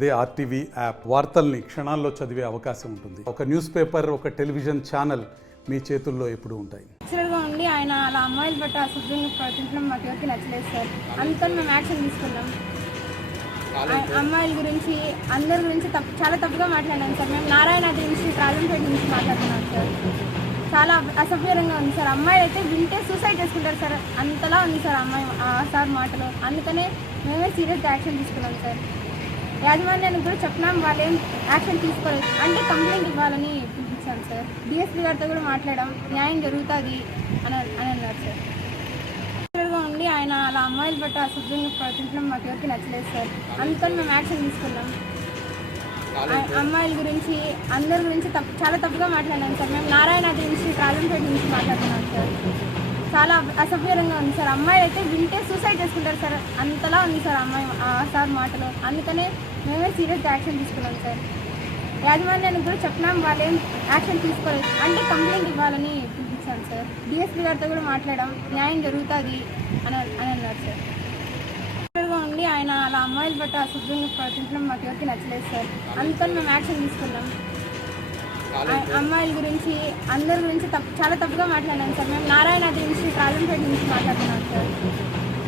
అదే RTV app వార్తల్ని క్షణాల్లో చదివే అవకాశం ఉంటుంది. ఒక న్యూస్ పేపర్, ఒక టెలివిజన్ ఛానల్ మీ చేతుల్లో ఎప్పుడూ ఉంటాయి. గా ఉండి ఆయన అలా అమ్మాయిల పట్ల అశుద్ధంగా ప్రవర్తించడం మాకు ఎవరికి నచ్చలేదు సార్. అందుకని మేము యాక్షన్ తీసుకున్నాం. అమ్మాయిల గురించి అందరి గురించి చాలా తప్పుగా మాట్లాడాను సార్. మేము నారాయణాద్రి నుంచి రాజంపేట నుంచి మాట్లాడుతున్నాం సార్. చాలా అసభ్యంగా ఉంది సార్. అమ్మాయిలు అయితే వింటే సూసైడ్ చేసుకుంటారు సార్, అంతలా ఉంది సార్ అమ్మాయి సార్ మాటలు. అందుకనే మేమే సీరియస్ యాక్షన్ తీసుకున్నాం సార్. యాజమాన్యానికి కూడా చెప్పినాం, వాళ్ళు ఏం యాక్షన్ తీసుకోలేదు. అంటే కంప్లైంట్ ఇవ్వాలని పిలిపించాం సార్. డిఎస్పీ గారితో కూడా మాట్లాడాం, న్యాయం జరుగుతుంది అని అన్నారు సార్. గా ఉండి ఆయన అలా అమ్మాయిల పట్ల అశుద్ధంగా ప్రవర్తించడం మాకు ఎవరికి నచ్చలేదు సార్. అందుకని మేము యాక్షన్ తీసుకున్నాం. అమ్మాయిల గురించి అందరి గురించి చాలా తప్పుగా మాట్లాడాం సార్. మేము నారాయణాద్రి నుంచి రాజంపేట నుంచి మాట్లాడుతున్నాం సార్. చాలా అసభ్యంగా ఉంది సార్. అమ్మాయిలు అయితే వింటే సూసైడ్ చేసుకుంటారు సార్, అంతలా ఉంది సార్ అమ్మాయి సార్ మాటలు. అందుకనే మేమే సీరియస్ యాక్షన్ తీసుకున్నాం సార్. యాజమాన్యానికి కూడా చెప్పినాం, వాళ్ళు ఏం యాక్షన్ తీసుకోలేదు. అంటే కంప్లైంట్ ఇవ్వాలని పిలిపించాం సార్. డిఎస్పీ గారితో కూడా మాట్లాడాం, న్యాయం జరుగుతుంది అని అన్నారు సార్. గా ఉండి ఆయన అలా అమ్మాయిల పట్ల అశుద్ధంగా ప్రవర్తించడం మాకు ఎవరికి నచ్చలేదు సార్. అందుకని మేము యాక్షన్ తీసుకున్నాం. అమ్మాయిల గురించి అందరి గురించి చాలా తప్పుగా మాట్లాడాం సార్. మేము నారాయణాద్రి నుంచి రాజంపేట నుంచి మాట్లాడుతున్నాం సార్.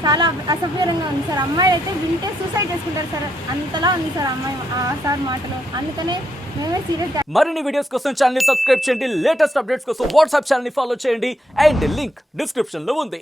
చాలా అసభ్యంగా ఉంది సార్. అమ్మాయిలు అయితే వింటే సూసైడ్ చేసుకుంటారు సార్, అంతలా ఉంది సార్ అమ్మాయి సార్ మాటలు. అందుకనే మేమే సీరియస్. మరిన్ని వీడియోస్ కోసం ఛానల్ ని సబ్స్క్రైబ్ చేయండి. లేటెస్ట్ అప్డేట్స్ కోసం వాట్సాప్ ఛానల్ ని ఫాలో చేయండి. అండ్ లింక్ డిస్క్రిప్షన్ లో ఉంది.